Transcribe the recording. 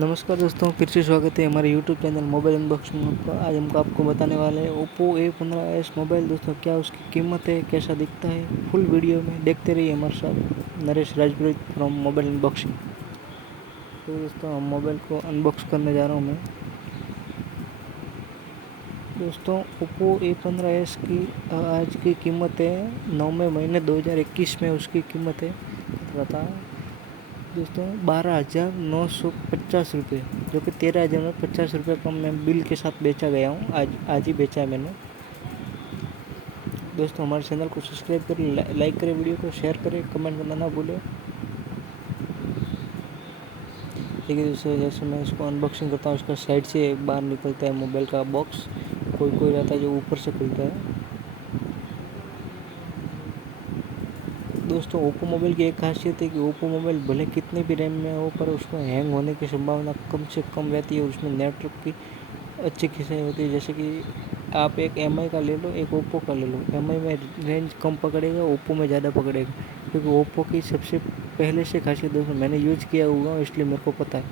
नमस्कार दोस्तों, फिर से स्वागत है हमारे यूट्यूब चैनल मोबाइल अनबॉक्सिंग में आपका। आज हम आपको बताने वाले हैं ओप्पो A15s मोबाइल। दोस्तों, क्या उसकी कीमत है, कैसा दिखता है, फुल वीडियो में देखते रहिए हमारे साथ। Naresh Rajpuri from mobile unboxing. तो दोस्तों, हम मोबाइल को अनबॉक्स करने जा रहा हूँ मैं। दोस्तों, ओप्पो A15s की आज की कीमत है 9वें महीने 2021 में उसकी कीमत है बता दोस्तों 12,950 रुपये, जो कि 13,000 में 50 रुपये कम में बिल के साथ बेचा गया हूँ। आज ही बेचा है मैंने। दोस्तों, हमारे चैनल को सब्सक्राइब करें, लाइक करें, वीडियो को शेयर करें, कमेंट करना ना भूलें। देखिए दोस्तों, जैसे मैं इसको अनबॉक्सिंग करता हूँ, इसका साइड से बाहर निकलता है मोबाइल का बॉक्स। कोई रहता है जो ऊपर से खुलता है। दोस्तों, ओप्पो मोबाइल की एक खासियत है कि ओप्पो मोबाइल भले कितने भी रैम में हो, पर उसमें हैंग होने की संभावना कम से कम रहती है। और उसमें नेटवर्क की अच्छी खिंचाई होती है। जैसे कि आप एक MI का ले लो, एक ओप्पो का ले लो। MI में रेंज कम पकड़ेगा, ओप्पो में ज़्यादा पकड़ेगा, क्योंकि ओप्पो की सबसे पहले से खासियत दोस्तों मैंने यूज़ किया हुआ इसलिए मेरे को पता है।